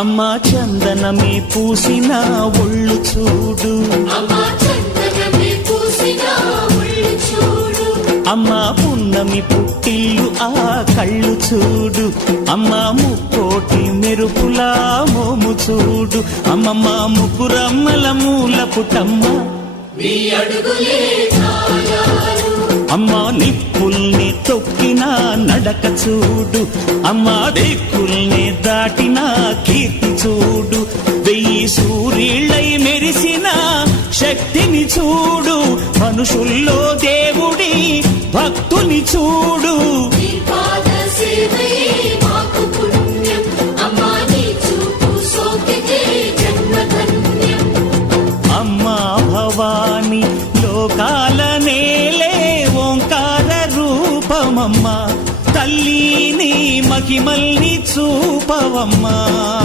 అమ్మా చందనమే పూసిన ఒళ్ళు చూడు, అమ్మా పున్నమి పుట్టిల్లు ఆ కళ్ళు చూడు, అమ్మా ముక్కోటి మెరుపులా మోము చూడు, అమ్మమ్మ ముగ్గురమ్మల మూల పుటమ్మ అమ్మా నిప్పుల్ని తొక్కిన నడక చూడు, అమ్మా దిక్కుల్ని దాటిన కీర్తి చూడు, 1000 సూర్యుళ్ళై మెరిసిన శక్తిని చూడు, మనుషుల్లో దేవుడి భక్తుని చూడు. అమ్మా భవాని లోకాల నేలే ఓంకార రూపమమ్మా, తల్లిని మహిమల్ని చూపవమ్మా.